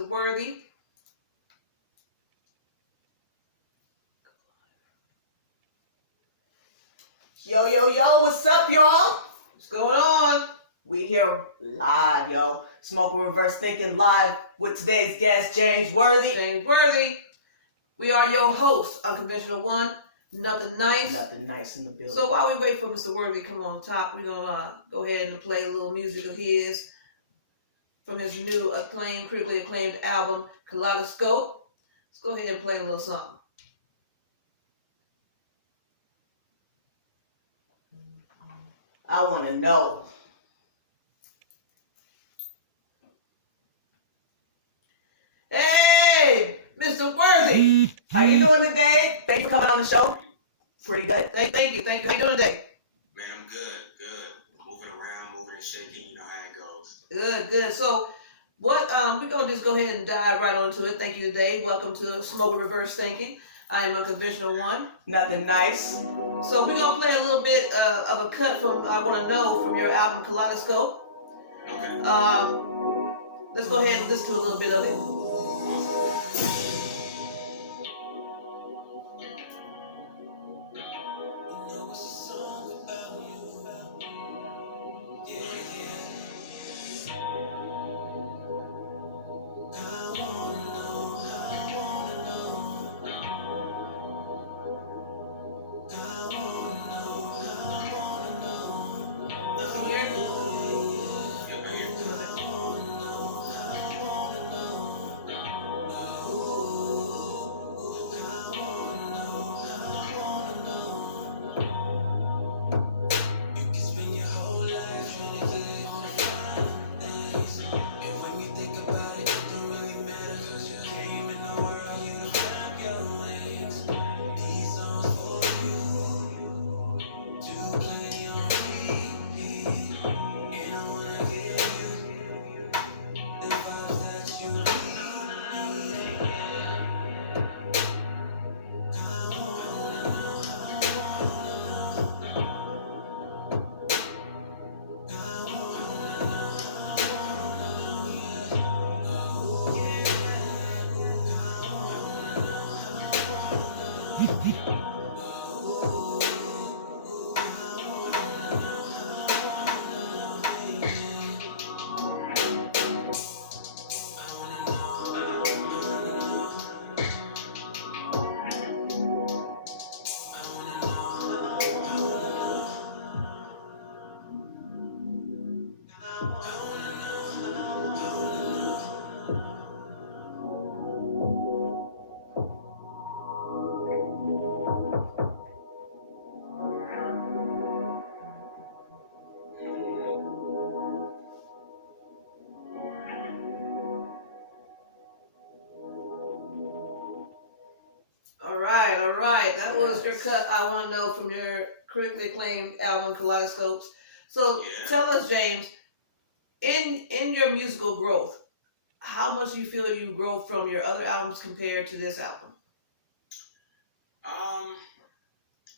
Mr. Worthy. Yo, what's up, y'all? What's going on? We here live, yo. Smoking Reverse Thinking live with today's guest, James Worthy. James Worthy. We are your hosts, Unconventional1, Nothin Nice. Nothing nice in the building. So while we wait for Mr. Worthy to come on top, we're going to go ahead and play a little music of his from his new critically acclaimed album, Kaleidoscope. Let's go ahead and play a little something. I want to know. Hey, Mr. Worthy. How you doing today? Thanks for coming on the show. Pretty good. Thank you. How you doing today? Man, I'm good. Moving around, moving and shaking, you know how it goes. Good. So, we're gonna just go ahead and dive right onto it. Thank you today. Welcome to Smoking Reverse Thinking. I am Unconventional1. Nothing nice. So we're gonna play a little bit of a cut from I Want to Know from your album Kaleidoscope. Okay. Let's go ahead and listen to a little bit of it. All right. That was your cut. I Want to Know from your critically acclaimed album Kaleidoscopes. So tell us, James, in your musical growth, how much do you feel you grow from your other albums compared to this album?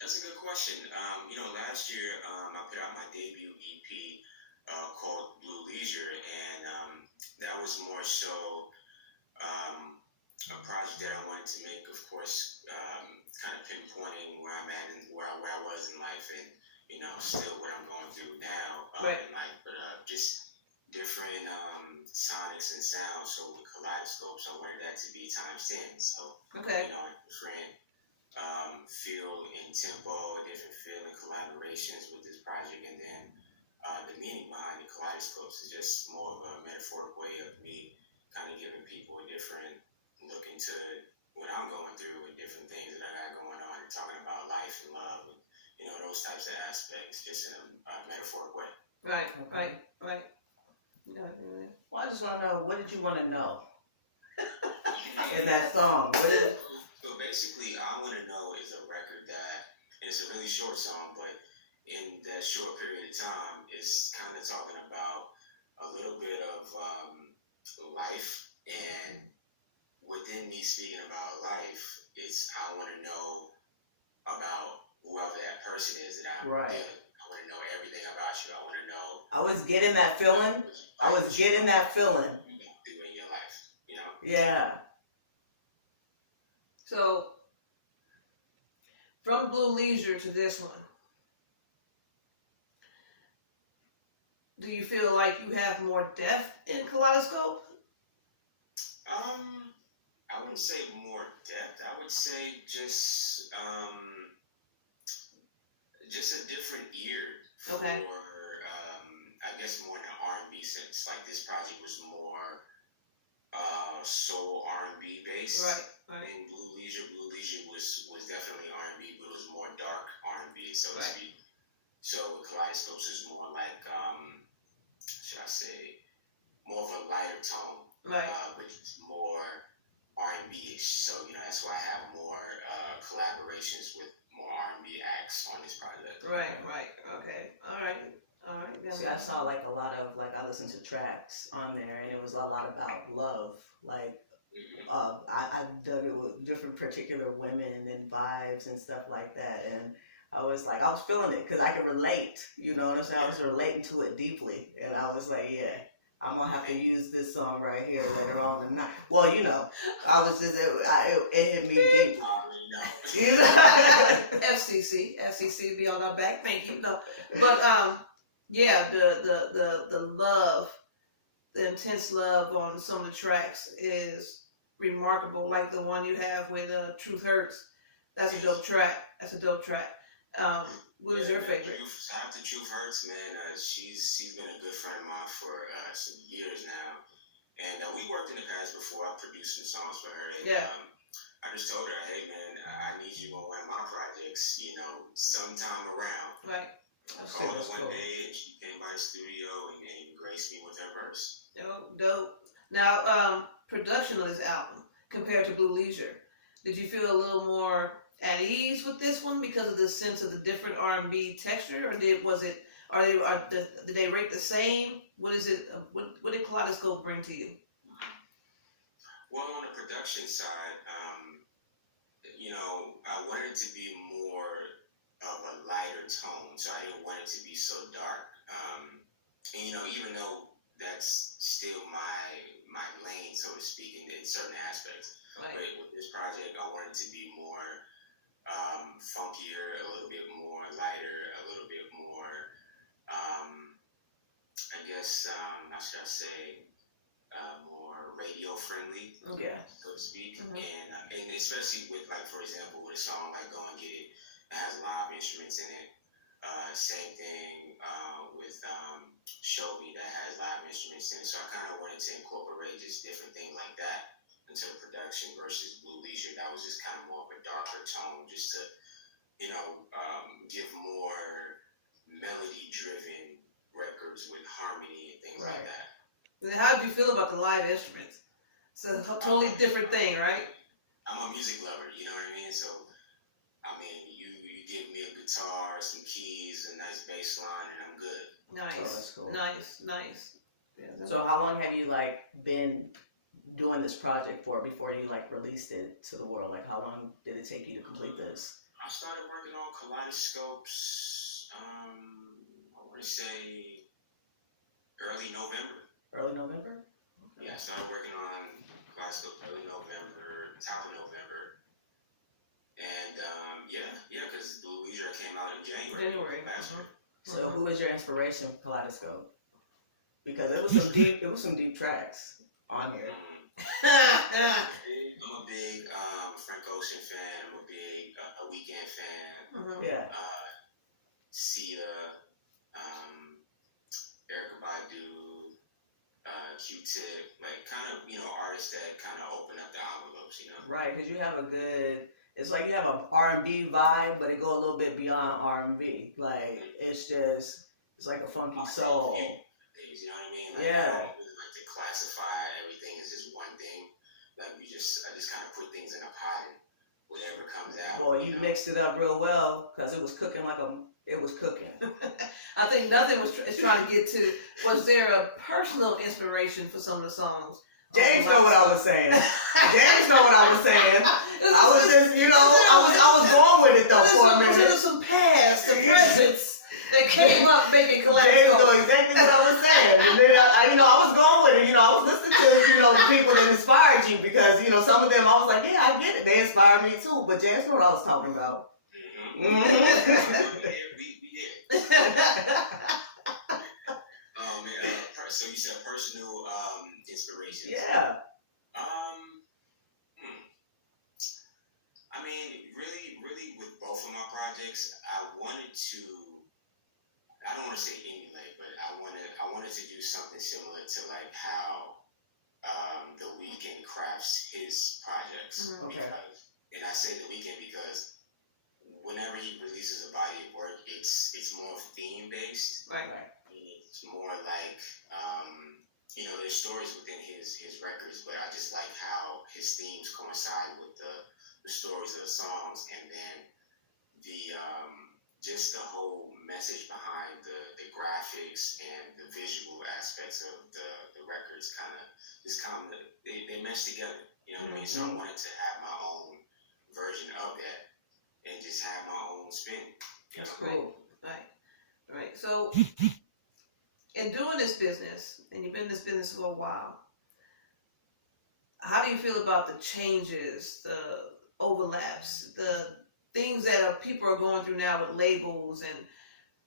That's a good question. Last year I put out my debut EP called Blue Leisure, and that was more so a project that I wanted to make, of course, kind of pinpointing where I'm at and where I was in life, and still what I'm going through now in life, but just different sonics and sounds. So with Kaleidoscopes, I wanted that to be times 10. So different feel and tempo, different feel and collaborations with this project, and then the meaning behind the Kaleidoscopes is just more of a metaphoric way of me kind of giving people a different look into what I'm going through and different things that I got going on, and talking about life and love and those types of aspects, just in a metaphoric way. Right. Well, I just want to know, what did you want to know in that song? So basically, I Want to Know is a record that, and it's a really short song, but in that short period of time, it's kind of talking about a little bit of life, and within me speaking about life, it's I want to know about whoever that person is that I'm with. I want to know everything about you. I want to know. I was getting that feeling. Do in your life, Yeah. So, from Blue Leisure to this one, do you feel like you have more depth in Kaleidoscope? I wouldn't say more depth. I would say just a different ear for, Okay. I guess more in the R&B sense. Like this project was more soul R&B based. Right. In Blue Leisure was definitely R&B, but it was more dark R&B, so to speak. So Kaleidoscopes is more like, should I say, more of a lighter tone, Right. but it's more R&B-ish. So that's why I have more collaborations with more R&B acts on this project. Right. Okay. All right. See, I saw like a lot of I listened to tracks on there, and it was a lot about love. Like, I dug it with different particular women and vibes and stuff like that, and I was feeling it because I could relate. You know what I'm saying? I was relating to it deeply, and I was like, yeah. I'm gonna have to use this song right here later on tonight. Well, I was just it hit me deep. You know? FCC be on our back. Thank you. No, but yeah, the love, the intense love on some of the tracks is remarkable. Like the one you have with Truth Hurts. That's a dope track. What is your favorite? Shout out to Truth Hurts, man. She's been a good friend of mine for some years now, and we worked in the past before. I produced some songs for her. And, I just told her, hey, man, I need you on one of my projects. Sometime around. Right. I called her one day, and she came by the studio and graced me with her verse. Dope. Now, production of this album compared to Blue Leisure, did you feel a little more at ease with this one because of the sense of the different R&B texture, or did they rate the same? What is it? What did Kaleidoscope bring to you? Well, on the production side, I wanted it to be more of a lighter tone, so I didn't want it to be so dark. And even though that's still my lane, so to speak, in certain aspects, Right. but with this project, I wanted it to be more funkier, a little bit more lighter, a little bit more, I guess, how should I say, more radio friendly, so to speak. Mm-hmm. And especially with, like, for example, with a song like Go and Get It, it has live instruments in it. Same thing with Show Me, that has live instruments in it. So I kind of wanted to incorporate just different things like that into the production versus Blue Leisure. That was just kind of more of a darker tone, just to give more melody-driven records with harmony and things like that. And how did you feel about the live instruments? It's a totally different thing, right? I'm a music lover, you know what I mean? So, you give me a guitar, some keys, a nice bass line, and I'm good. Nice. Oh, that's cool. Nice. Yeah, so how long have you been doing this project for before you released it to the world? Like, how long did it take you to complete this? I started working on Kaleidoscopes, I want to say early November. Early November? Okay. Yeah, I started working on Kaleidoscopes early November, top of November. And because Blue Leisure came out in January. Last year. So who is your inspiration for Kaleidoscope? Because it was some deep tracks on here. I'm a big Frank Ocean fan. I'm a big A Weeknd fan. Yeah. Sia, Erykah Badu, Q-Tip, artists that kind of open up the envelopes, Right, because you have it's like you have an R&B vibe, but it go a little bit beyond R&B. Like, it's like a funky soul. You know what I mean? I don't really like to classify everything as just one thing. Like, I just kind of put things in a pot and whatever comes out. Boy, you mixed it up real well, because it was cooking it was cooking. I think Nothin is trying to get to, was there a personal inspiration for some of the songs? James know what I was saying. James know what I was saying. I was just, I was going with it though for a minute. There's some past, some presents that came up making Kaleidoscope. James know exactly what I was saying. And then I was going with it. I was listening to, the people that inspired inspired you? Because some of them I was like, yeah, I get it. They inspired me too. But Jay, that's what I was talking about. Oh man, so you said personal inspirations. Yeah. I mean, really, with both of my projects, I don't want to say emulate, but I wanted to do something similar to like how The Weeknd crafts his projects. Okay. And I say The Weeknd because whenever he releases a body of work, it's more theme based. Right. It's more like there's stories within his records, but I just like how his themes coincide with the stories of the songs, and then the just the whole message behind the graphics and the visual aspects of the records they mesh together. You know what I mean? So I wanted to have my own version of that and just have my own spin. That's cool. Right. So, in doing this business, and you've been in this business for a while, how do you feel about the changes, the overlaps, the things that people are going through now with labels and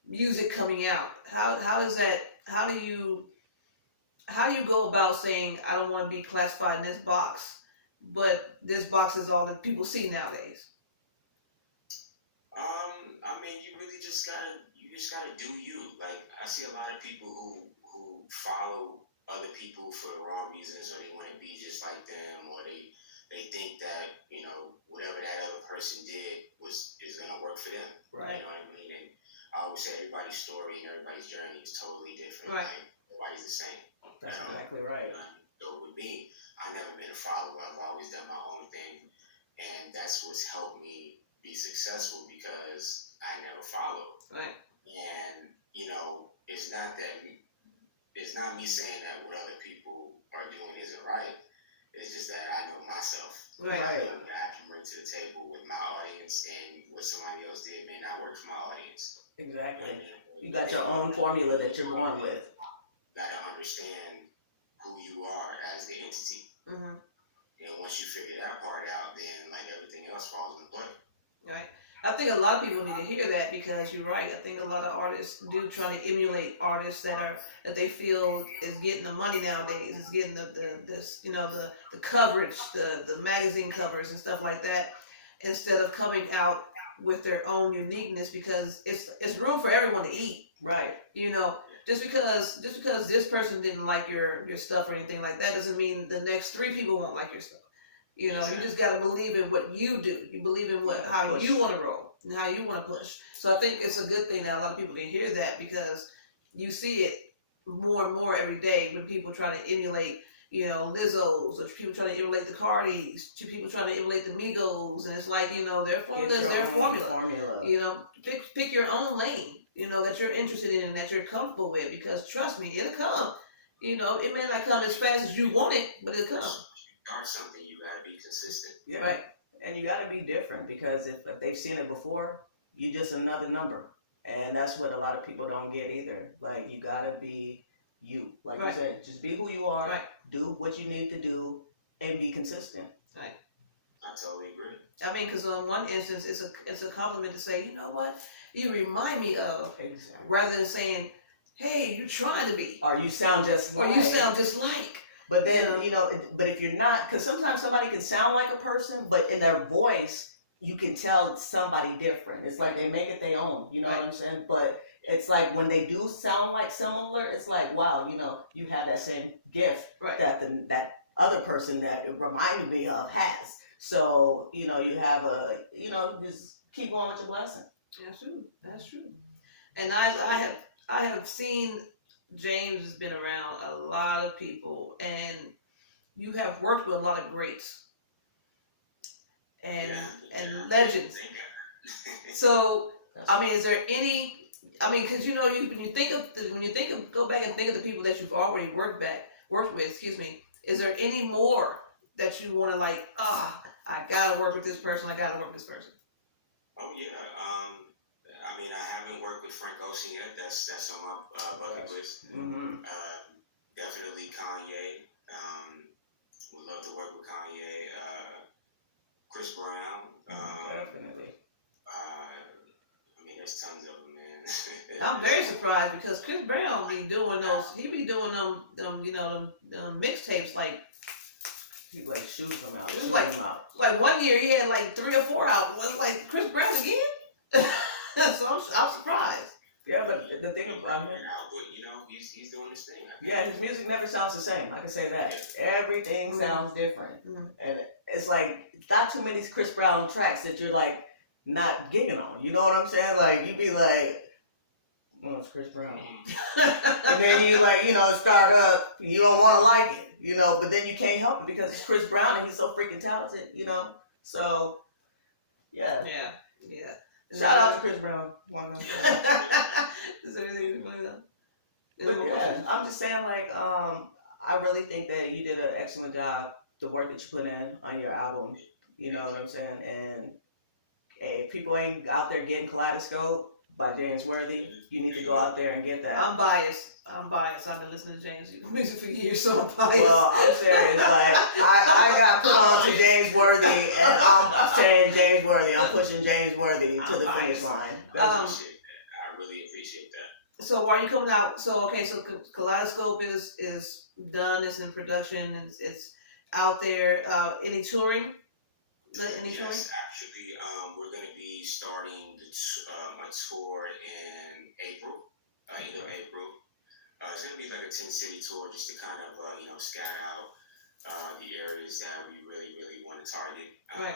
music coming out? How do you go about saying, I don't want to be classified in this box, but this box is all that people see nowadays? I mean, you just gotta do you. Like, I see a lot of people who follow other people for the wrong reasons, or they want to be just like them, or they think that whatever that other person did is gonna work for them. Right. You know what I mean? And I always say everybody's story and everybody's journey is totally different. Right. Like, nobody's the same. That's exactly right. So with me, I've never been a follower. I've always done my own thing, and that's what's helped me be successful because I never followed. Right. And it's not me saying that what other people are doing isn't right. It's just that I know myself. Right. What I can bring to the table with my audience, and what somebody else did may not work for my audience. Exactly. You got your own formula that you're going with. Gotta understand who you are as the entity. Mm-hmm. Once you figure that part out, then like everything else falls into play. Right. I think a lot of people need to hear that, because you're right. I think a lot of artists do try to emulate artists that they feel is getting the money nowadays, is getting the coverage, the magazine covers and stuff like that, instead of coming out with their own uniqueness, because it's room for everyone to eat. Right. Just because this person didn't like your stuff or anything like that doesn't mean the next 3 people won't like your stuff. You just gotta believe in what you do. You believe in how you want to roll and how you want to push. So I think it's a good thing that a lot of people can hear that, because you see it more and more every day when people try to emulate, Lizzo's, or people trying to emulate the Cardis, people trying to emulate the Migos, and it's like, their formula is their formula. Pick your own lane, that you're interested in and that you're comfortable with, because trust me, it'll come. It may not come as fast as you want it, but it'll come. Start something, you gotta be consistent. Yeah. Right. And you gotta be different, because if they've seen it before, you're just another number. And that's what a lot of people don't get either. Like, you gotta be you. Like you said, just be who you are, do what you need to do, and be consistent. Right. I totally agree. I mean, because on one instance, it's a compliment to say, you know what, you remind me of, rather than saying, hey, you're trying to be. Or you sound just like. Or you sound just like. But then, but if you're not, because sometimes somebody can sound like a person, but in their voice, you can tell it's somebody different. It's like they make it their own, you know what I'm saying? But it's like when they do sound like similar, it's like, wow, you have that same gift that that other person that it reminded me of has. So, you have just keep on with your blessing. That's true. And I have seen James has been around a lot of people, and you have worked with a lot of greats and legends. So, I mean, is there any? I mean, because when you think of go back and think of the people that you've already worked with. Excuse me. Is there any more that you want to I gotta work with this person. I gotta work with this person. Oh yeah. I mean, I haven't worked with Frank Ocean yet. That's on my bucket list. Mm-hmm. Definitely Kanye. Would love to work with Kanye. Chris Brown. Definitely. I mean, there's tons of them, man. I'm very surprised because Chris Brown be doing those. He be doing them mixtapes like. He like shoots them out. It was like 1 year he had like 3 or 4 out. Was like Chris Brown again. So I'm surprised. Yeah, but the thing about him, but you know, he's doing his thing. yeah, his music never sounds the same. I can say that. Everything sounds different, and it's like not too many Chris Brown tracks that you're like not gigging on. You know what I'm saying? Like you be like, "Oh, it's Chris Brown," and then you like start up. You don't want to like it, but then you can't help it because it's Chris Brown and he's so freaking talented, So yeah. Shout out to Chris Brown. Is there anything like that? But yeah, I'm just saying, like, I really think that you did an excellent job, the work that you put in on your album, you know what I'm saying? And hey, if people ain't out there getting Kaleidoscope by James Worthy, you need to go out there and get that. I'm biased. I've been listening to James music for years, so I'm biased. Well, I'm serious. Like, I got put on to James Worthy, and I'm saying James Worthy. I'm pushing James Worthy to the finish line. I really appreciate that. So are you coming out? So Kaleidoscope is done. It's in production. It's out there. Any touring? Yes, actually, we're going to be starting a tour in April. End of April. It's going to be like a 10-city tour, just to kind of scout out the areas that we really, really want to target. Right.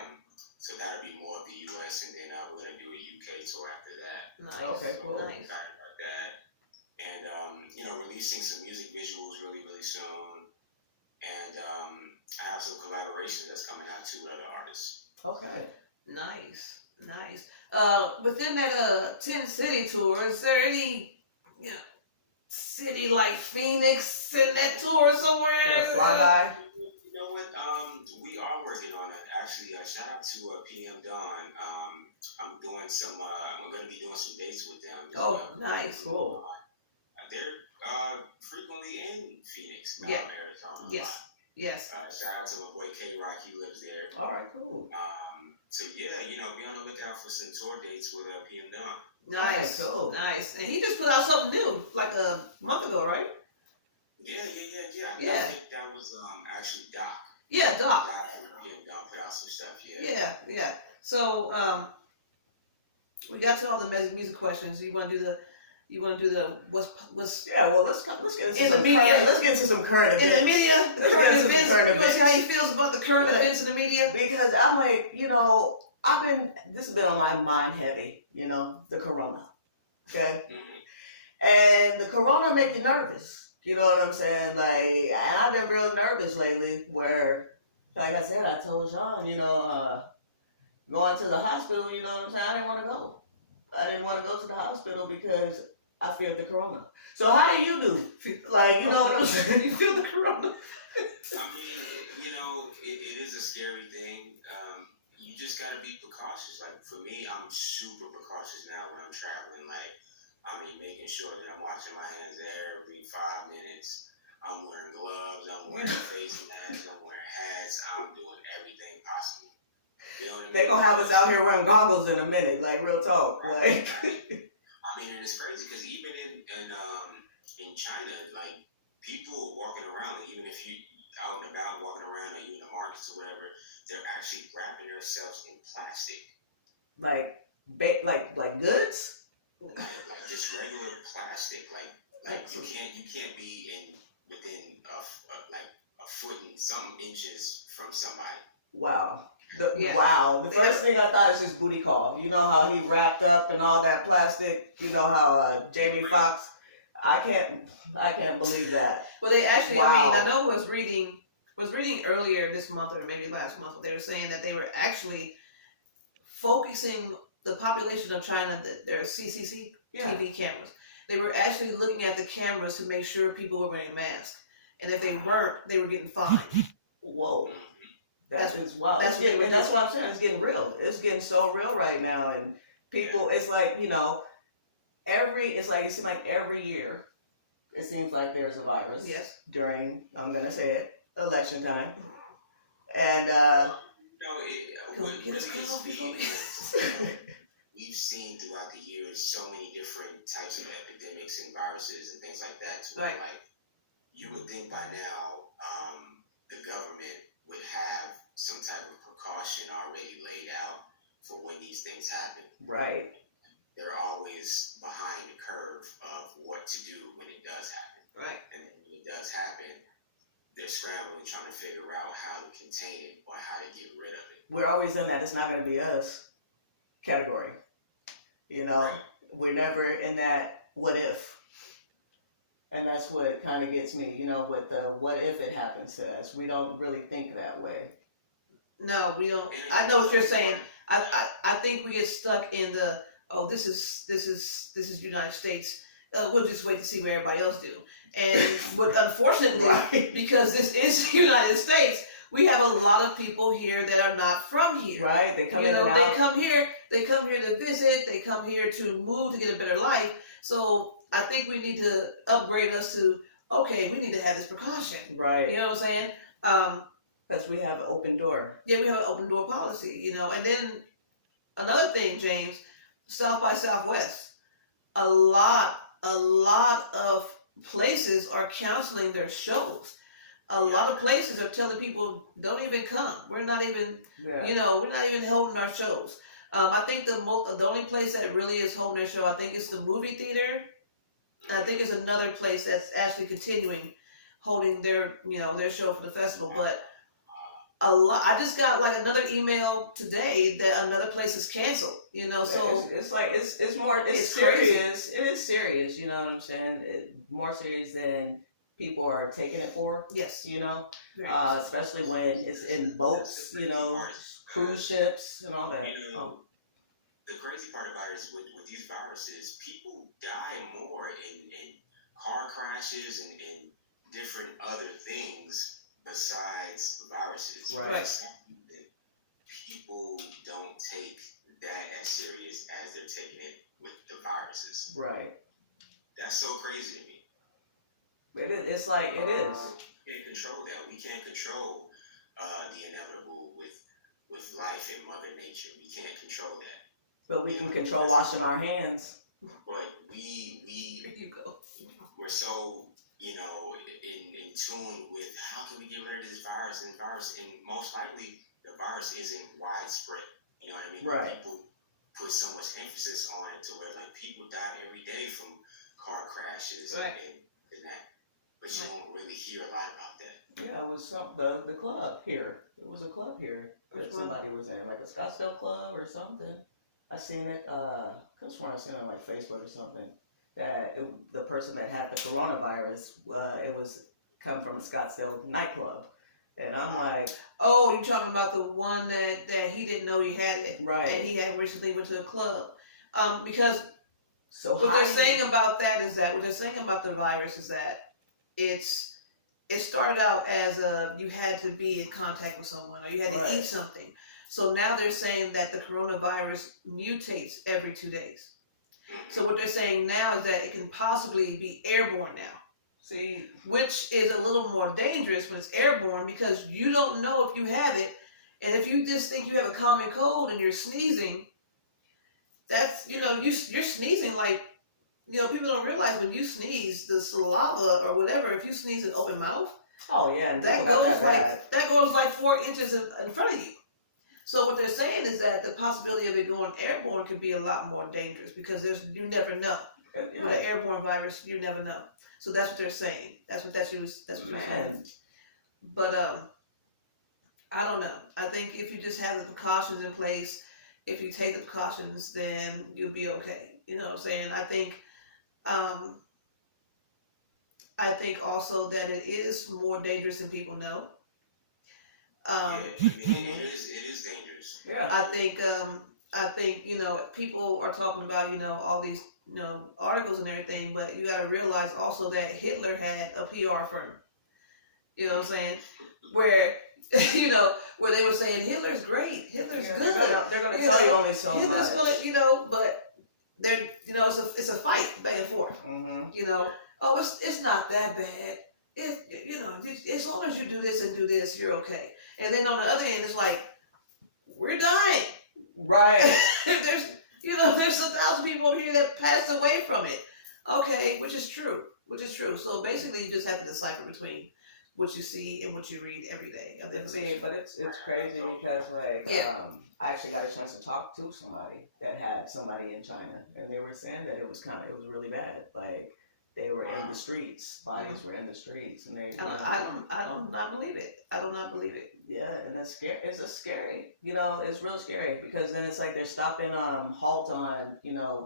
So that'll be more of the U.S. and then we're going to do a UK tour after that. Nice. Okay, cool. Nice. Excited about that. And releasing some music visuals really, really soon. And I have some collaborations that's coming out too with other artists. Okay. Nice. Within that 10-city tour, is there any city like Phoenix in that tour somewhere? Fly by. You know what? We are working on it. Actually, shout out to PM Dawn. I'm doing some. I'm going to be doing some dates with them. Oh, nice. Cool. They're frequently in Phoenix, Arizona. Yes. Shout out to my boy K-Rock. He lives there. All right, cool. So yeah, be on the lookout for some tour dates with PM Dawn. Nice. Okay, cool. Nice. And he just put out something new like a month ago, right? Yeah. Yeah. I think that was actually Doc. Yeah, Doc. Doc from PM Dawn put out some stuff. Yeah. Yeah. So we got to all the music questions. You want to do the what's Yeah, well, let's get into in the media. Let's get into some current events. In the media, Let's current get into events. some current You want to see how he events. feels about the current events in the media? Because I'm like, this has been on my mind heavy, the corona. Okay? And the corona make you nervous. You know what I'm saying? Like, and I've been real nervous lately where, like I said, I told Sean, going to the hospital, you know what I'm saying? I didn't want to go. I didn't want to go to the hospital because I feared the corona. So how do you do? Like, you know what I'm saying? You feel the corona? I mean, it is a scary thing. You just gotta be precautious. Like for me, I'm super precautious now when I'm traveling. Like, making sure that I'm washing my hands every 5 minutes. I'm wearing gloves. I'm wearing face masks. I'm wearing hats. I'm doing everything possible. You know what I mean? They gonna have us out here wearing goggles in a minute, like real talk. Right. Like, And it's crazy because even in China, like people walking around, like, even if you out and about walking around, or even in the markets or whatever, they're actually wrapping themselves in plastic. like goods? Like just regular plastic. Like you can't be within a foot and some inches from somebody. Wow. Yeah. Wow. The first thing I thought is his booty call. You know how he wrapped up and all that plastic? You know how Jamie Foxx? I can't believe that. Well, they actually, Wow. I know I was reading earlier this month or maybe last month, they were saying that they were actually focusing the population of China, their CCC TV cameras. They were actually looking at the cameras to make sure people were wearing masks. And if they weren't, they were getting fined. Whoa. That's what I'm saying. It's getting real. It's getting so real right now. And people, it's like, it seems like every year, it seems like there's a virus. Yes. During, I'm going to say it, election time. And, It really gets to be because we've seen throughout the years so many different types of epidemics and viruses and things like that. To where, like, you would think by now the government would have some type of precaution already laid out for when these things happen. Right. They're always behind the curve of what to do when it does happen. Right. And then when it does happen, they're scrambling, trying to figure out how to contain it or how to get rid of it. We're always in that it's not going to be us category. You know, we're never in that what if. And that's what kind of gets me, you know, with the what if it happens to us. We don't really think that way. No, we don't. I know what you're saying. I think we get stuck in the, oh, this is United States. We'll just wait to see what everybody else do. And but unfortunately, because this is the United States, we have a lot of people here that are not from here. Right? They come you in know, and they out. come here to visit, they come here to move to get a better life. So I think we need to upgrade us to, okay, we need to have this precaution. Right. You know what I'm saying? Because we have an open door. Yeah, we have an open door policy, you know. And then another thing, James, South by Southwest, a lot of places are canceling their shows. A lot of places are telling people, don't even come. We're not even, you know, we're not even holding our shows. I think the only place that really is holding their show, I think it's the movie theater. And I think it's another place that's actually continuing holding their, you know, their show for the festival. But a lot, I just got like another email today that another place is canceled. You know, so it's like it's more it's crazy. serious. It is serious. You know what I'm saying? More serious than people are taking it for. Yes. You know, especially when it's in boats. You know, cruise ships and all that. You know, the crazy part about it is with these viruses, people die more in car crashes and different other things besides viruses. Right. People don't take that as serious as they're taking it with the viruses. Right. That's so crazy to me. It's like it is. We can't control that. We can't control the inevitable with life and Mother Nature. We can't control that. But we can control washing our hands. But we're so, you know, in tune with how can we get rid of this virus and most likely the virus isn't widespread. You know what I mean? Right. People put so much emphasis on it to where like people die every day from car crashes and that. But you don't really hear a lot about that. Yeah, it was the club here. It was a club here that somebody was in, like a Scottsdale club or something. I seen it. I could have sworn I seen it on like Facebook or something. That the person that had the coronavirus, it was come from a Scottsdale nightclub, and I'm like, oh, you're talking about the one that he didn't know he had it, right? And he had recently went to a club, because so what they're saying about that is that what they're saying about the virus is that it started out as you had to be in contact with someone or you had to eat something. So now they're saying that the coronavirus mutates every 2 days. So what they're saying now is that it can possibly be airborne now. See, which is a little more dangerous when it's airborne because you don't know if you have it. And if you just think you have a common cold and you're sneezing, that's, you know, you're sneezing like, you know, people don't realize when you sneeze, the saliva or whatever, if you sneeze in open mouth, oh yeah, that goes like 4 inches in front of you. So what they're saying is that the possibility of it going airborne could be a lot more dangerous because you never know. Yeah. With an airborne virus, you never know. So that's what they're saying. That's what you're saying. But I don't know. I think if you just have the precautions in place, if you take the precautions, then you'll be okay. You know what I'm saying? I think also that it is more dangerous than people know. It is dangerous. Yeah. I think, you know, people are talking about, you know, all these, you know, articles and everything, but you got to realize also that Hitler had a PR firm. You know what I'm saying? Where, you know, where they were saying Hitler's great, Hitler's good. They're going to tell you only so Hitler's much. gonna, you know, but they're, you know, it's a fight back and forth. Mm-hmm. You know, oh, it's not that bad. You know, as long as you do this and do this, you're okay. And then on the other end, it's like, we're dying. Right. there's, there's 1,000 people over here that passed away from it. Okay, which is true. So basically, you just have to decipher between what you see and what you read every day. See, but it's crazy because like I actually got a chance to talk to somebody that had somebody in China, and they were saying that it was really bad. Like they were in the streets, bodies were in the streets, and they. I don't not believe it. I do not believe it. Yeah, and that's scary. It's just scary. It's real scary because then it's like they're stopping halt on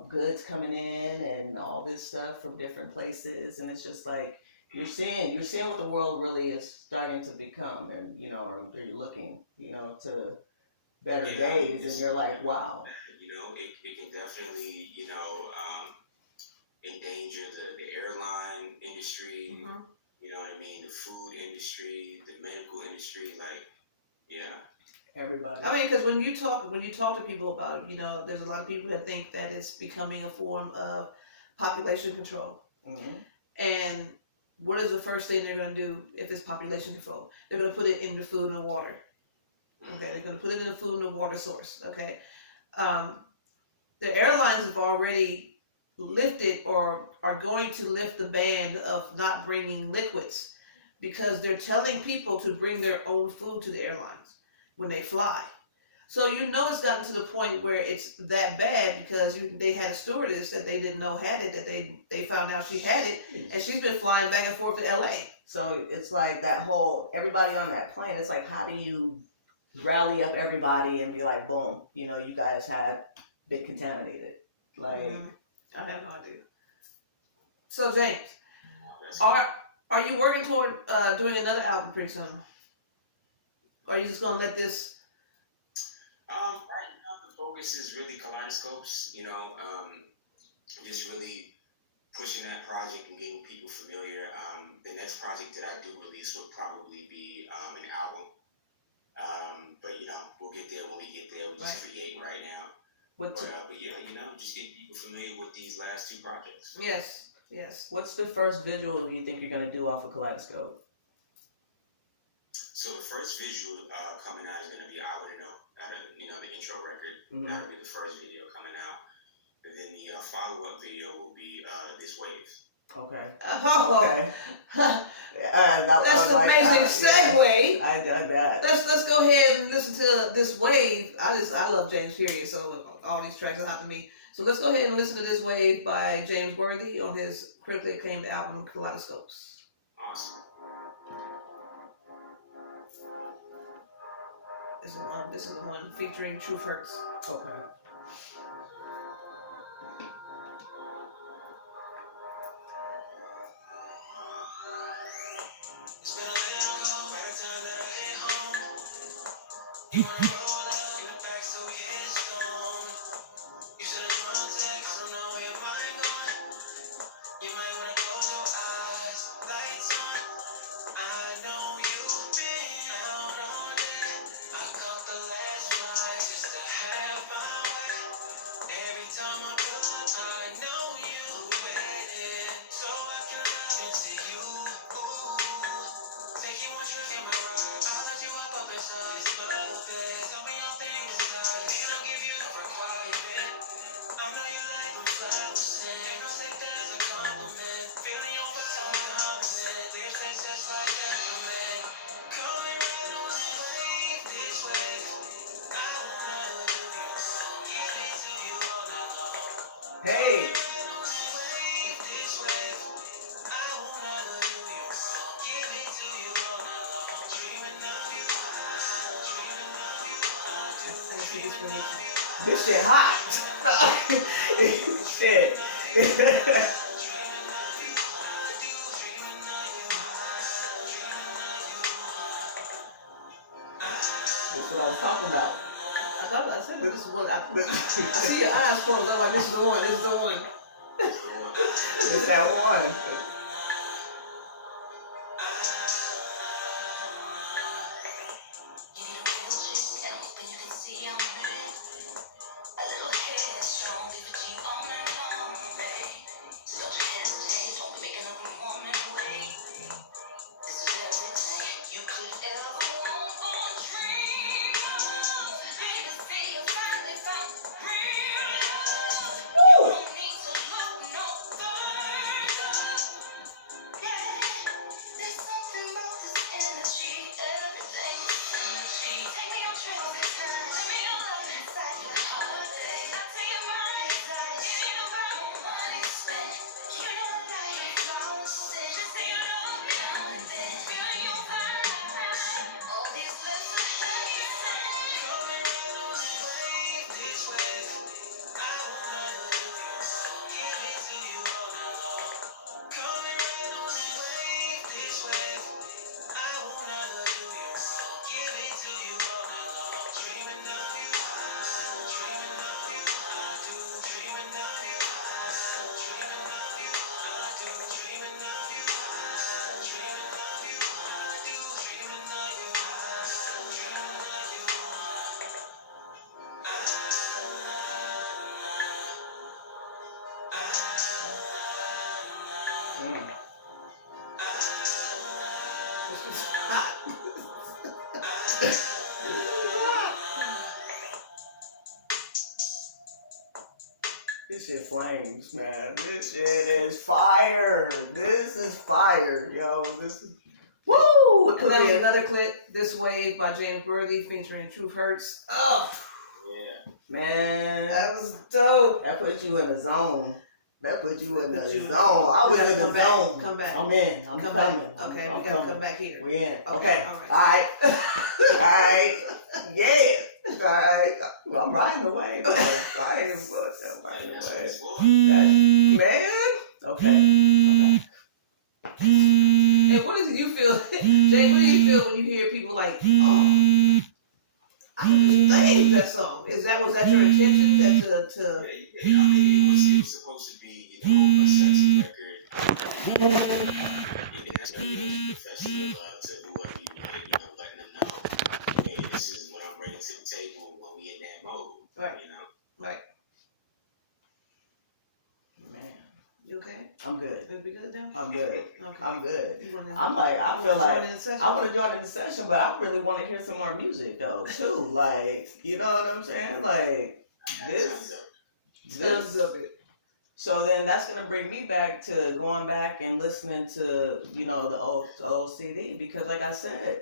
goods coming in and all this stuff from different places, and it's just like you're seeing what the world really is starting to become, and or you're looking to better days, and you're like, wow. It can definitely endanger the airline industry. Mm-hmm. You know what I mean? The food industry, the medical industry, like. Yeah. Everybody. I mean, because when you talk to people about it, there's a lot of people that think that it's becoming a form of population control. Mm-hmm. And what is the first thing they're going to do if it's population control? They're going to put it in the food and the water. Okay, they're going to put it in the food and the water source. Okay, the airlines have already lifted or are going to lift the ban of not bringing liquids because they're telling people to bring their own food to the airlines when they fly. So it's gotten to the point where it's that bad because they had a stewardess that they didn't know had it, that they found out she had it, and she's been flying back and forth to LA. So it's like that whole, everybody on that plane, it's like, how do you rally up everybody and be like, boom, you guys have been contaminated? Like, I have no idea. So James, are you working toward doing another album pretty soon? Or are you just gonna let this? Right now the focus is really kaleidoscopes. Just really pushing that project and getting people familiar. The next project that I do release will probably be an album. But we'll get there when we get there. We're just creating right now. But just get people familiar with these last two projects. Yes. What's the first visual you think you're gonna do off of Kaleidoscope? So the first visual coming out is gonna be "I Wanna Know," the intro record. Mm-hmm. That'll be the first video coming out, and then the follow-up video will be "This Wave." Okay. Oh. Okay. That's an amazing segue. Yeah. I did that. Let's go ahead and listen to "This Wave." I love James period, so all these tracks are hot to me. So let's go ahead and listen to "This Wave" by James Worthy on his critically acclaimed album Kaleidoscopes. Awesome. This is the one featuring Truth Hurts. Okay. It's been a little ago, by the time that I hit home. You wanna roll up in the back, so we hit stone. You should have run text, I know your mind gone. You might wanna close your eyes, lights on. I know you've been out all day. I caught the last flight just to have my way. Every time I pull up, I know you waiting, so I can love into you. Take you on trips in my ride. I'll let you up inside. It's buffet. Tell me all things inside. Me, I'll give you the requirement. I know you like them flowers. Ain't no take that as a compliment. Feeling your vibe, so confident. Lips taste just like that, man. Call me right on the wave, this wave. I will never do you wrong. Give me to you all night long. Hey. This shit hot. Shit. That's what I was talking about. I said this is what I see your eyes closed. I'm like, this is the one. This is the one. It's that one. flames, man. This shit is fire. This is fire, yo. This is woo. And that was another clip, "This Wave" by James Worthy featuring Truth Hurts. Oh, Yeah. man, that was dope. that put you in the zone. That put you in the Put you- zone. I was in the come back, zone. come back. I'm in. I'm Come coming. back. Okay, I'm we gotta coming. come back here. We in. Okay, Okay. all right. All right. Yeah. All right. I'm riding the wave. Riding the That's what wave. it's for. Man. Okay. And what do you feel, Jay? What do you feel when you hear people like, "Oh, I understand that song"? Was that your intention? That to Yeah, I mean, it was supposed to be, a sexy record. It has to be professional to whoever you want, letting them know, hey, this is what I'm bringing to the table when we in that mode. Right. Right. Man, You okay? I'm good. It'll be good now. I'm good. Okay. I'm good. You wanna- I feel like join in the session? I want to join in the session, but I really want to hear some more music though too. Like, you know what I'm saying? Like this. Tons of it. So then that's gonna bring me back to going back and listening to the old CD, because like I said,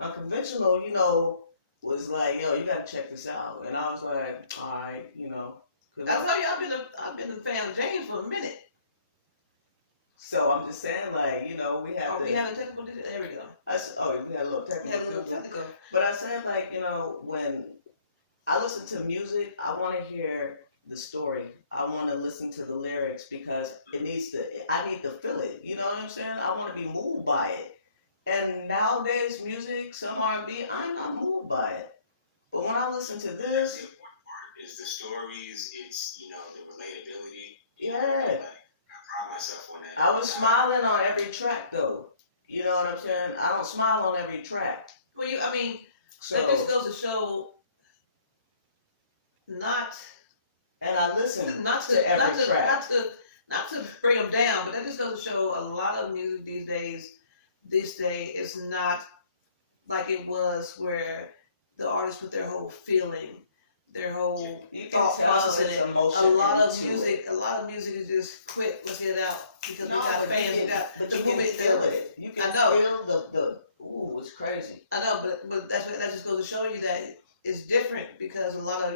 Unconventional was like, yo, you gotta check this out, and I was like, all right, 'cause I'll tell you, I've been a fan of James for a minute. So I'm just saying, like, we had Oh, we had a technical. There we go. we had a little We technical. had a little technical. But I said, like, when I listen to music, I want to hear the story. I want to listen to the lyrics, because I need to feel it. You know what I'm saying? I want to be moved by it. And nowadays, music, some R&B, I'm not moved by it. But when I listen to That's this, the important part, is the stories, it's, the relatability. Yeah. Like, I pride myself on that. I was smiling on every track, though. You know what I'm saying? I don't smile on every track. Well, So, that just goes to show not I listen to every track. not to bring them down, but that just goes to show a lot of music this day is not like it was, where the artists put their whole feeling, their whole You can thought tell process in it's it. emotion A lot of into music is just quick. Let's get it out, because we got fans. But the you can movie- feel it. You can I know. feel the ooh, it's crazy. I know, but that just goes to show you that it's different, because a lot of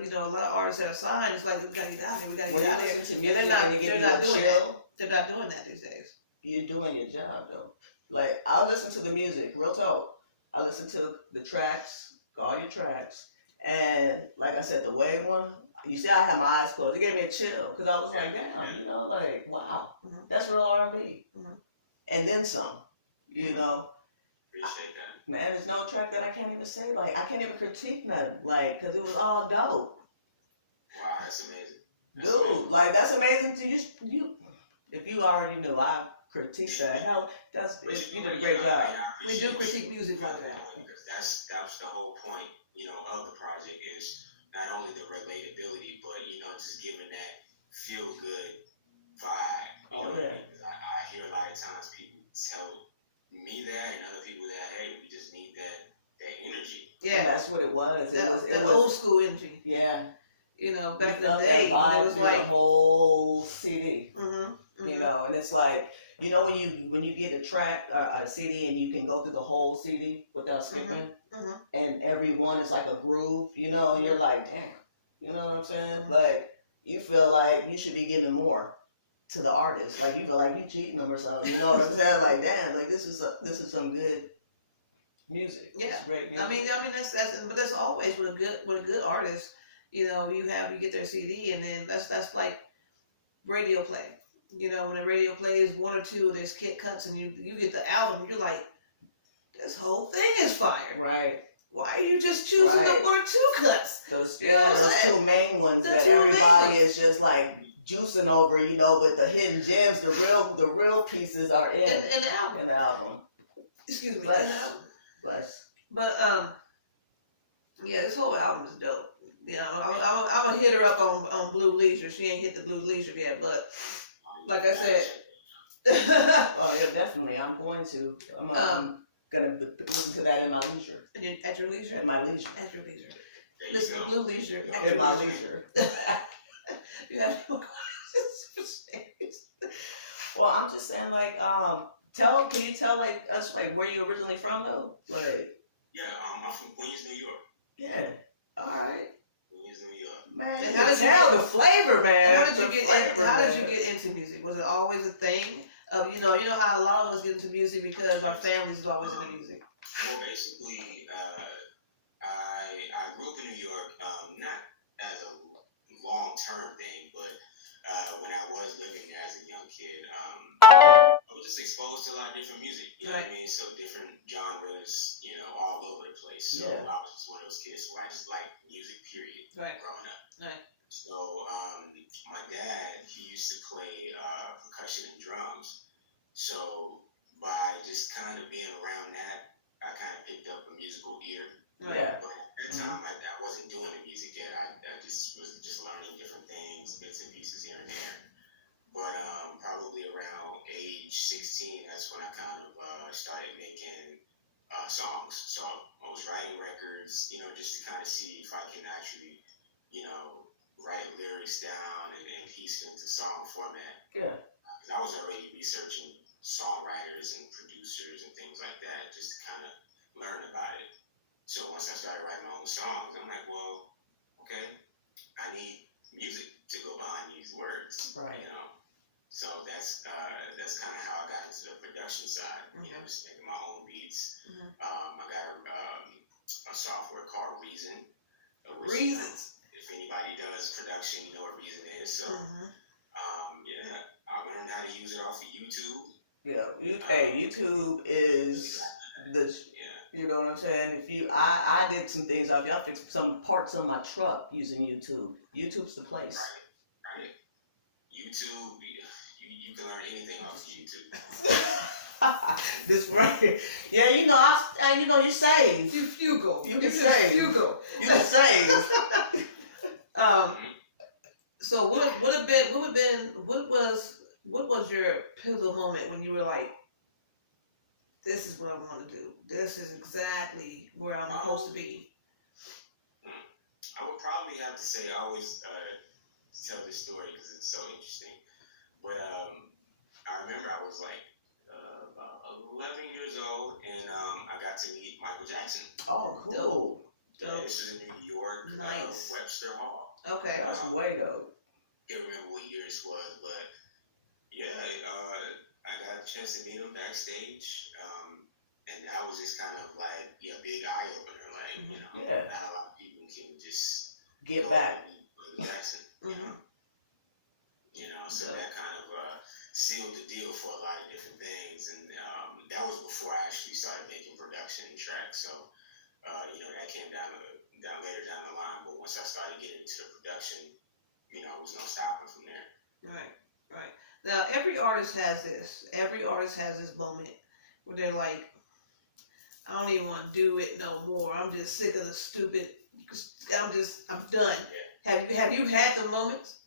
artists that are signed, it's like, we gotta get out here, we gotta When get you out here. listen to Yeah, music and you they're get not a doing chill, that. They're not doing that these days. you're doing your job though. Like, I'll listen to the music, real talk. I listen to the tracks, all your tracks, and like I said, the Wave one, you see, I had my eyes closed. It gave me a chill, because I was like, damn, like, wow, Mhm. that's real R&B. Mhm. And then some, Appreciate that. Man, there's no track that I can't even say, like, I can't even critique nothing, like, because it was all dope. Wow, that's amazing. Dude, like, that's amazing to you. If you already knew, I critiqued the hell. You did a great job. We do critique music like that. Because that's the whole point, of the project, is not only the relatability, but just giving that feel good vibe. You know what I mean? 'Cause I hear a lot of times people tell me that, and other people that, hey, we just need that energy. And Yeah, that's what it was. that old school energy. Yeah. Back in the Felt that day, vibe it was through like, the whole CD. mm-hmm. And it's like, when you get a track, a CD, and you can go through the whole CD without skipping, Mhm. and every one is like a groove, and you're like, damn, you know what I'm saying? Like, you feel like you should be giving more to the artist. Like, you feel like you cheating them or something. You know what I'm saying? Like, damn, like this is some good music. Yeah. It's great music. I mean but that's always with a good artist. You get their CD, and then that's like radio play. When a radio plays one or two of their skit cuts, and you get the album, you're like, this whole thing is fire. Right. Why are you just choosing Right. the one or two cuts? Those You know what I'm those saying? two main ones The that two main everybody ones. is just like juicing over, but the hidden gems, the real pieces are in In the album. the album. Excuse me. Bless. In the album. Bless. But yeah, this whole album is dope. I'm a hit her up on Blue Leisure. She ain't hit the Blue Leisure yet, but like I said, Oh yeah, definitely. I'm going to. I'm gonna listen to that in my leisure. at your leisure. In my leisure. At your leisure. There you Listen go. to Blue Leisure. There At you In your go. my leisure. leisure. You have no questions. Well, I'm just saying, like, can you tell like us like where you originally from though? Like, Yeah, I'm from Queens, New York. yeah, all right, Queens, New York. man. And You how can did you tell get- the flavor, man. How did you The get? flavor, How did you man. get into music? Was it always a thing? Of you know how a lot of us get into music because our families is always into music. Well, basically, I grew up in New York, not as a long term thing, but when I was living there as a young kid, I was just exposed to a lot of different music. You know what I mean? So different genres, all over the place. So Yeah. I was just one of those kids who I just liked music. Period. Right. Growing up. Right. So my dad, he used to play percussion and drums. So by just kind of being around that, I kind of picked up a musical ear. Right. Yeah. But at that time, I wasn't doing the music yet. I just was just learning different things, bits and pieces here and there. But probably around age 16, that's when I kind of started making songs. So I was writing records, just to kind of see if I can actually, write lyrics down and piece it into song format. Yeah. Because I was already researching songwriters and producers and things like that, just to kind of learn about it. So once I started writing my own songs, I'm like, well, okay, I need music to go behind these words, Right. So that's kind of how I got into the production side. Just making my own beats. I got a software called Reason. Reasons. If anybody does production, you know what Reason is. So I learned how to use it off of YouTube. Yeah. YouTube is the. Yeah. You know what I'm saying? I did some things. I fixed some parts of my truck using YouTube. YouTube's the place. Right. YouTube, you can learn anything off of YouTube. This right. Yeah, you're saved. You fugal. You can It's say. fugal. You can save. So what was your pivotal moment when you were like, this is what I want to do. This is exactly where I'm supposed to be. I would probably have to say I always tell this story because it's so interesting. But I remember I was like about 11 years old, and I got to meet Michael Jackson. Oh, cool. Yeah, this was in New York, Nice. Webster Hall. Okay. That's way dope. Can't remember what year this was, but yeah, I got a chance to meet him backstage, and that was just kind of like a big eye opener. Like Yeah. not a lot of people can just Get go back. and meet Michael Jackson. So Yeah. that kind of sealed the deal for a lot of different things, and that was before I actually started making production tracks. So that came down later down the line. But once I started getting into the production, there was no stopping from there. Right. Now every artist has this. Every artist has this moment where they're like, I don't even want to do it no more. I'm just sick of the stupid. I'm done. Yeah. Have you had the moments?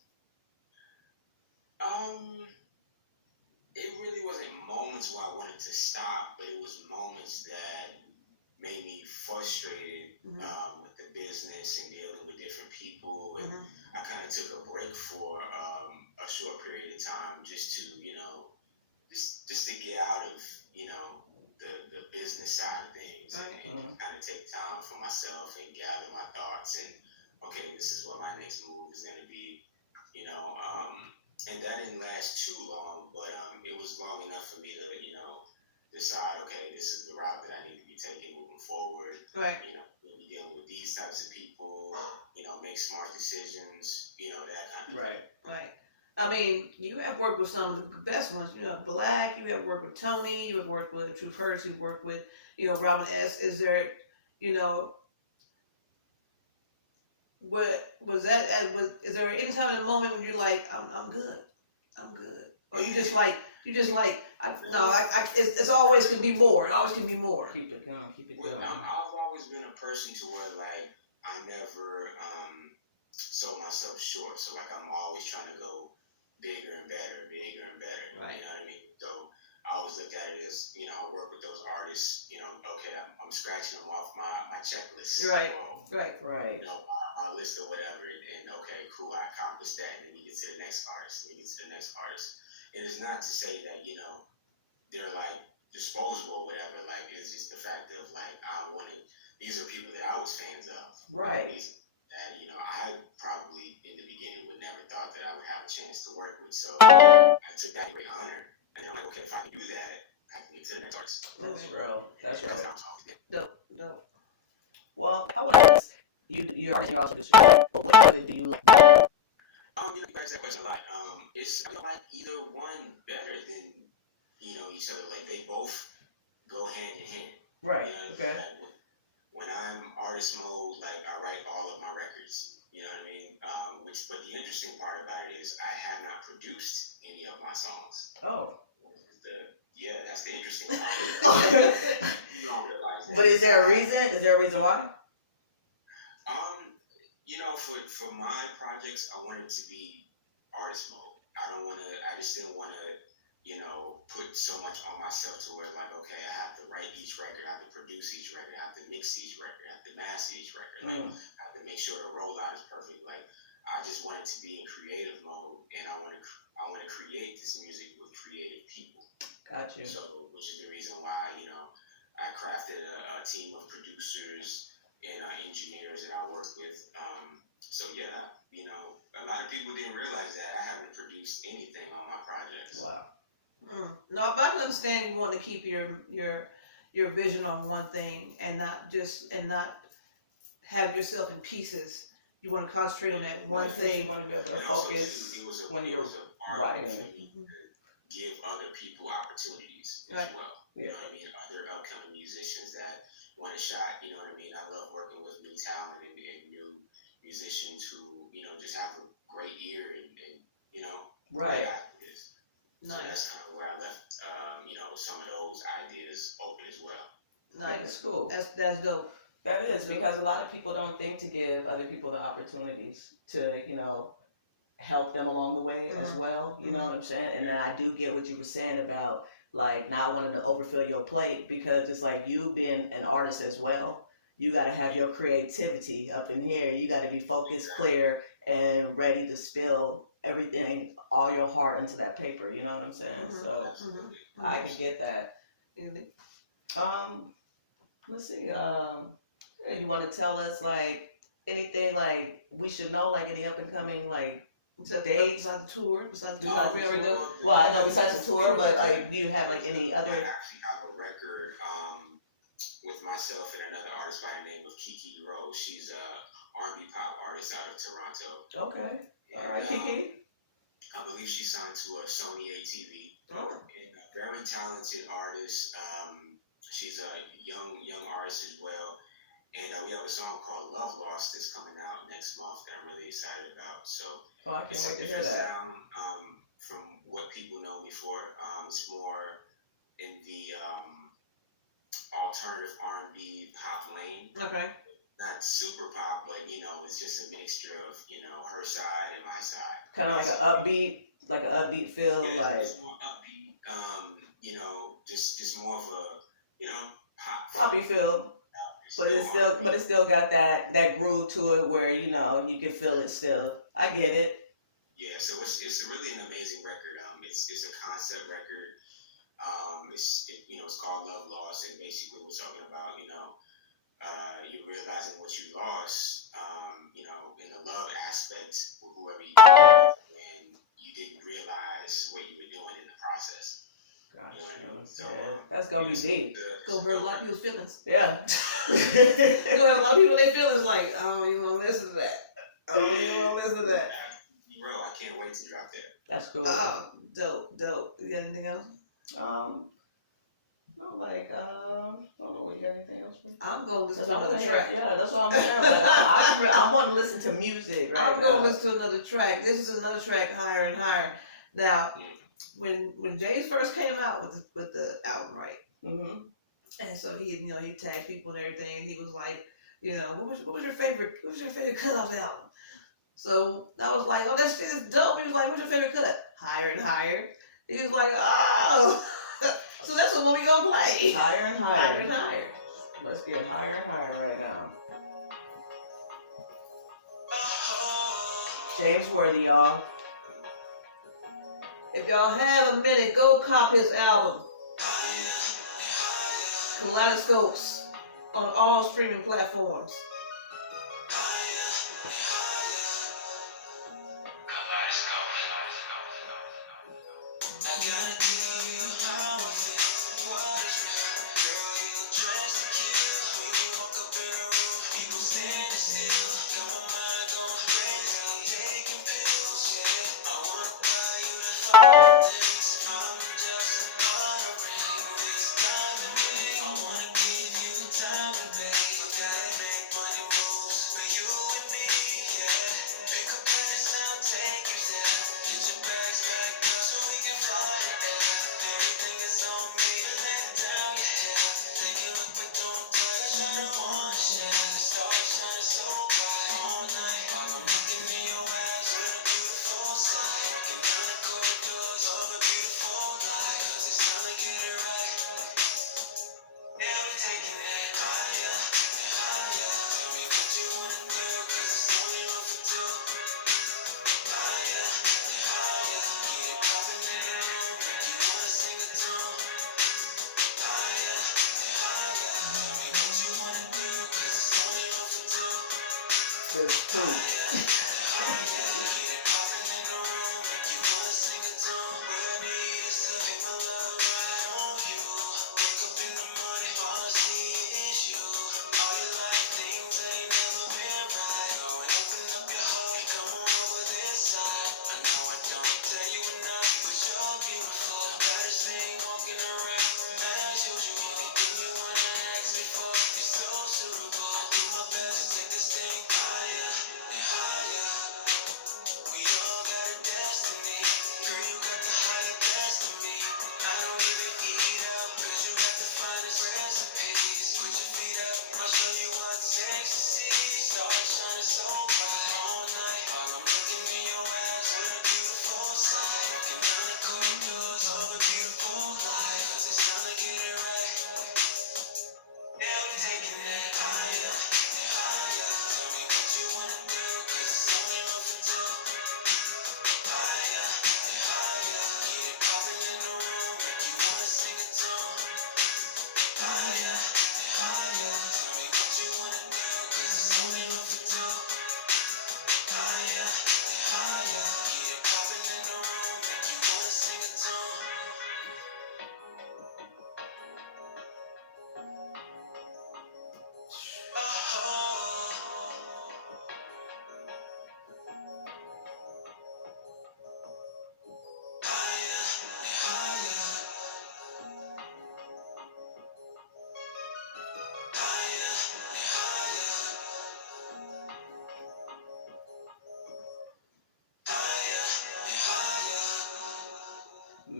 It really wasn't moments where I wanted to stop, but it was moments that made me frustrated with the business and dealing with different people. And I kind of took a break for a short period of time just to, just to get out of, the business side of things and kind of take time for myself and gather my thoughts and, okay, this is what my next move is going to be, and that didn't last too long, but it was long enough for me to, decide, okay, this is the route that I need to be taking moving forward. Right. Maybe dealing with these types of people, make smart decisions, that kind of thing. Right. I mean, you have worked with some of the best ones. Black. You have worked with Tony. You have worked with Truth Hurts. You've worked with, Robin S. Is there, is there any time in a moment when you're like, I'm good, or it's always can be more. It always can be more. Keep it going. Well, I've always been a person to where like I never sold myself short. So like I'm always trying to go bigger and better. Right. You know what I mean? So I always look at it as I work with those artists. Okay, I'm scratching them off my checklist. Right. Or, Right. my list or whatever. And okay, cool, I accomplished that. And then you get to the next artist. And it's not to say that, you know, they're like disposable or whatever. Like, it's just the fact of like, I wanted, these are people that I was fans of. Right. That, you know, I probably in the beginning would never thought that I would have a chance to work with. So I took that great honor. And I'm like, okay, if I can do that, I can get to the next artist. That's real. That's That's right. how it's always been. Dope. Well, I would ask you're also but what do you like? You know, you guys that question a lot. It's I don't like either one better than, you know, each other. Like they both go hand in hand. Right. You know, Okay. like when I'm artist mode, like I write all of my records. You know what I mean? But the interesting part about it is I have not produced any of my songs. Oh. That's the interesting part. You don't realize that. But is there a reason? Is there a reason why? You know, for my projects, I want it to be artist mode. I just didn't want to, you know, put so much on myself to where like, okay, I have to write each record, I have to produce each record, I have to mix each record, I have to master each record, like, I have to make sure the rollout is perfect. Like, I just want it to be in creative mode, and I want to create this music with creative people. Gotcha. So, which is the reason why, you know, I crafted a team of producers and engineers that I work with. So yeah, you know, a lot of people didn't realize that I haven't produced anything on my projects. Wow. No, but I can understand you want to keep your vision on one thing and not have yourself in pieces. You want to concentrate on that one thing. You want to be able to And also, focus too, it was a writing. art for me to give other people opportunities as well. You know what I mean? Other upcoming musicians that want a shot. You know what I mean? I love working with new talent and new musicians who, you know, just have a great ear and you know, right. great ideas. Nice. So that's kind of where I left, you know, some of those ideas open as well. Nice. That's cool. That's dope. That is, because a lot of people don't think to give other people the opportunities to, you know, help them along the way as well. You know what I'm saying? And then I do get what you were saying about like not wanting to overfill your plate, because it's like you being an artist as well. You got to have your creativity up in here. You got to be focused, clear, and ready to spill everything, all your heart into that paper. You know what I'm saying? So I can get that. Let's see. You want to tell us like anything like we should know, like any up and coming like dates? Besides the tour, Well, I know besides the tour, but like, do you have like any other? I actually have a record with myself and another artist by the name of Kiki Rose. She's a R&B pop artist out of Toronto. Okay. And, all right, Kiki. I believe she signed to a Sony ATV. Oh. And a very talented artist. She's a young artist as well. And we have a song called Love Lost that's coming out next month that I'm really excited about. So I can't it's a wait to hear different that. sound from what people know me for. It's more in the alternative R&B pop lane. Okay. Not super pop, but you know, it's just a mixture of, you know, her side and my side. Kind of like an upbeat feel, Yeah, like it's more upbeat. You know, just more of a, you know, poppy feel. But it still got that groove to it where, you know, you can feel it still. I get it. Yeah, so it's really an amazing record. It's a concept record. It's called Love Lost, and basically we're talking about, you know, you realizing what you lost, you know, in the love aspect with whoever you were with, and you didn't realize what you were doing in the process. Gosh, you know what I mean? So, that's gonna be deep. Go hurt a lot of people's feelings. Yeah. You know, a lot of people, their feelings like, I don't even want to listen to that. I can't wait to drop that. That's cool. Oh, dope. You got anything else? No, like, I don't know. You got anything else for me? I'm going to listen to another track. Yeah, that's what I'm saying. Like, I want to listen to music. Right I'm going to listen to another track. This is another track, Higher and Higher. Now, when James first came out with the album, right? Mm-hmm. And so he tagged people and everything. And he was like, you know, what was your favorite cut off the album? So I was like, oh, that shit is dope. He was like, what's your favorite cut? Higher and Higher. He was like, oh. So that's what we gonna play. Higher and Higher. Higher and Higher. Let's get higher and higher right now. James Worthy, y'all. If y'all have a minute, go cop his album, Kaleidoscopes, on all streaming platforms.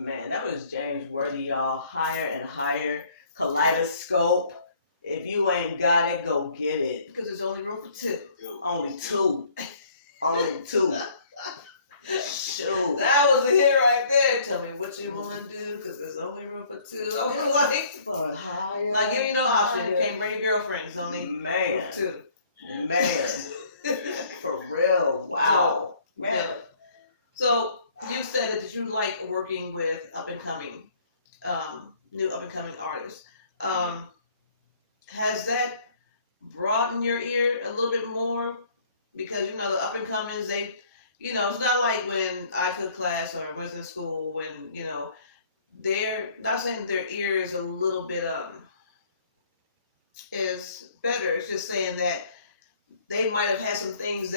Man, that was James Worthy, y'all. Higher and Higher, Kaleidoscope. If you ain't got it, go get it. Because there's only room for two. Only two. Only two. Shoot. That was a hit right there. Tell me what you want to do, because there's only room for two. I was like giving you no option. You can't bring your girlfriend. It's only room for two. Man. For real. Wow. Man. So you said that you like working with up and coming, new up and coming artists. Has that broadened your ear a little bit more? Because the up and comings, they, it's not like when I took class or was in school when they're not saying their ear is a little bit is better. It's just saying that they might have had some things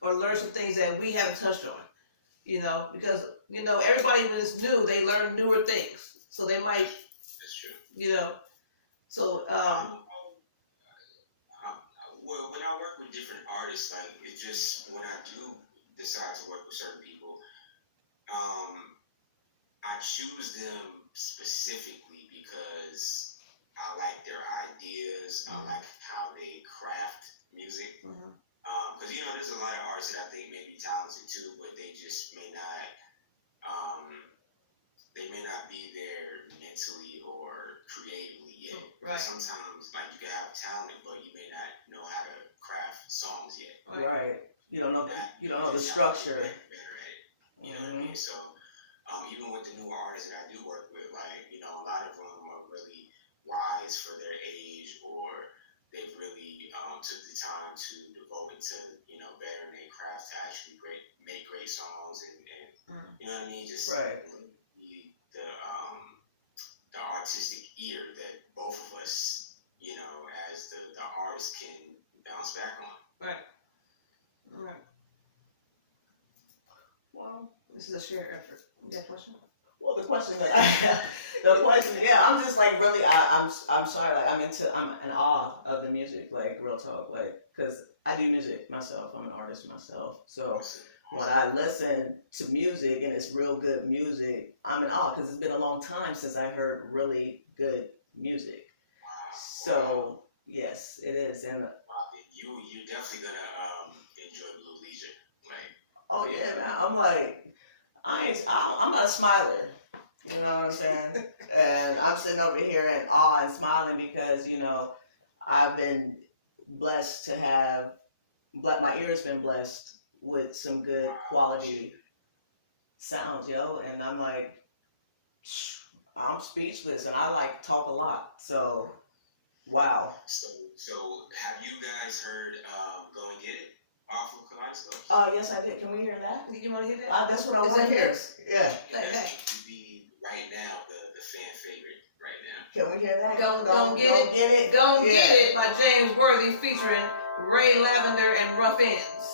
or learned some things that we haven't touched on. Because everybody when it's new, they learn newer things. So they might. That's true. So well, when I work with different artists, like it just when I do decide to work with certain people, I choose them specifically because I like their ideas. I like how they craft music. Because there's a lot of artists that I think may be talented too, but they just may not be there mentally or creatively yet. right. Sometimes like you can have talent, but you may not know how to craft songs yet. Right. You don't know the structure. Better at it. You know what I mean? So even with the newer artists that I do work with, like, you know, a lot of them are really wise for their age, or they've really took the time to devote it to, you know, bettering their craft to actually make great songs, and you know what I mean? Just Right. the artistic ear that both of us, you know, as the artist can bounce back on. Right. Right. Well, This is a shared effort. You got a question? well, the question that yeah, I'm just like really, I'm sorry, like I'm in awe of the music, like real talk, like, cause I do music myself, I'm an artist myself, so when I listen to music and it's real good music, I'm in awe, cause it's been a long time since I heard really good music. So yes, it is, and you're definitely gonna enjoy Blue Leisure, like. oh yeah, man, I'm like, I'm not a smiler. You know what I'm saying? And I'm sitting over here in awe and smiling because, you know, I've been blessed to have, my ear's been blessed with some good quality sounds, yo. And I'm like, I'm speechless, and I like talk a lot. So, wow. So have you guys heard Go and Get It off of Kaleidoscope? Yes, I did. Can we hear that? You want to hear that? That's what I Is want to that hear. hits? Yeah. That seems to be right now the fan favorite right now. Can we hear that? Go Get It. Go Get It by James Worthy featuring Ray Lavender and Rough Ends.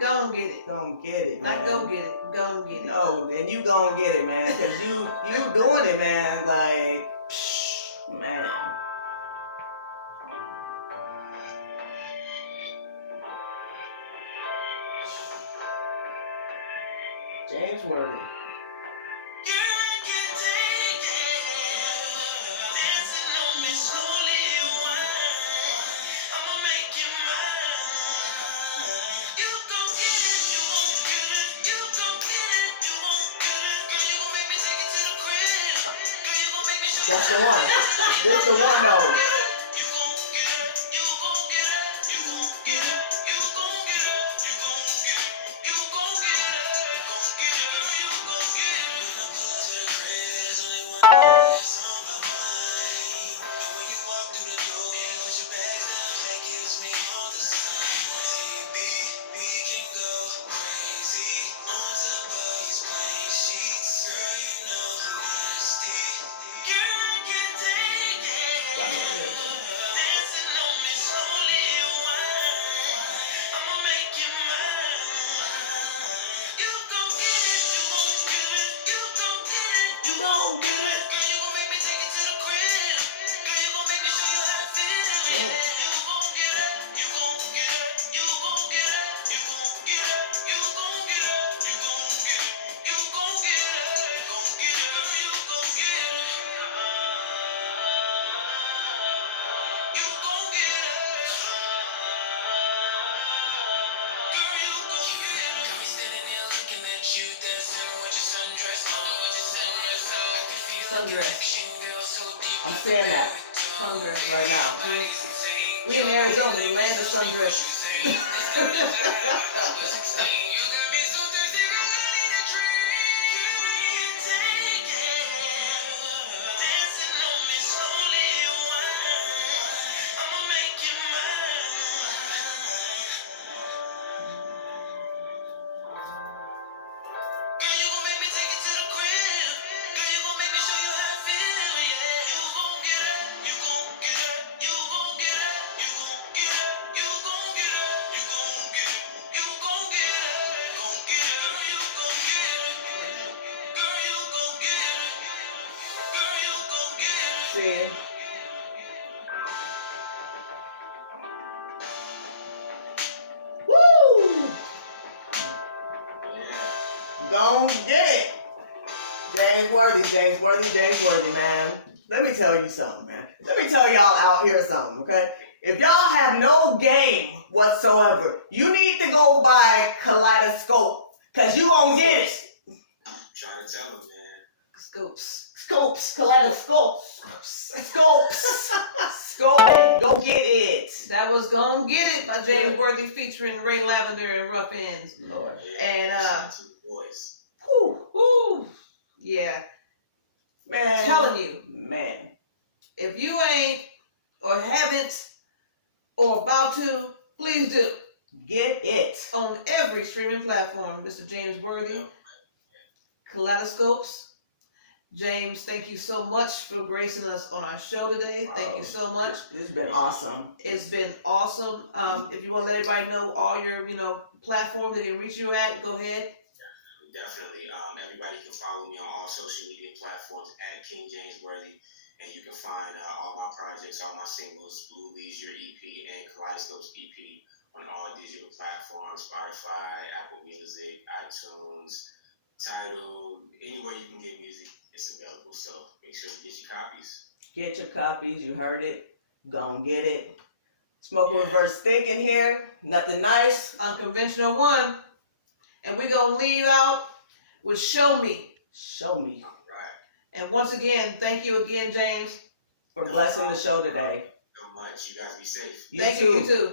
Go Get It. Go get it, man. Not go get it. Go get it. No, and you gonna get it, man, because you doing it, man. Like, man. James Worthy. That's the one. This the one though. Sundress. I'm saying that Sundress. right now. We in Arizona, the land of sundresses. See. Woo! Don't get it. James Worthy, man. Let me tell you something, man. Let me tell y'all out here something, okay? If y'all have no game whatsoever, you need to go buy Kaleidoscope, because you gonna get it. I'm trying to tell him, man. Scopes. Kaleidoscopes. Scopes. Scope. Go get it. That was Gonna Get It by James Worthy featuring Ray Lavender and Rough Ends. Lord. And shout out to the boys. Whew, Woo. Yeah. man. Telling you, Man. if you ain't or haven't or about to, please do. Get it. On every streaming platform, Mr. James Worthy, Kaleidoscopes. James, thank you so much for gracing us on our show today. Wow. Thank you so much. It's been awesome. It's been awesome. If you want to let everybody know all your, platforms they can reach you at, go ahead. Definitely. Everybody can follow me on all social media platforms at King James Worthy, and you can find all my projects, all my singles, Blue Leisure EP and Kaleidoscopes EP on all digital platforms: Spotify, Apple Music, iTunes, Tidal, anywhere you can get music, it's available. So make sure you get your copies. Get your copies. You heard it. Go and get it. Smoke Reverse Thinking here. Nothing Nice. Unconventional one. And we're going to leave out with Show Me. Show me. All right. And once again, thank you again, James. For blessing the show today. So much. You guys be safe. Thank you, you too.